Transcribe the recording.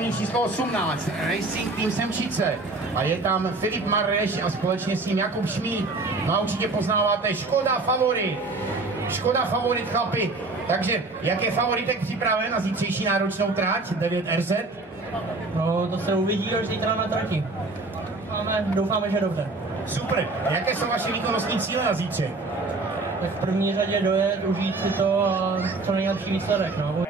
autem číslo 18, Racing Team Semčice. A je tam Filip Mareš a společně s ním Jakub Šmíd. No a určitě poznáváte Škoda Favorit. Škoda Favorit, chlapi. Takže, jak je Favoritek připraven na zítřejší náročnou trať 9RZ? No, to se uvidí už zítra na trati. Doufáme, že dobře. Super. A jaké jsou vaše výkonnostní cíle na zítřek? Tak v první řadě dojet, užít si to a co nejlepší výsledek, no.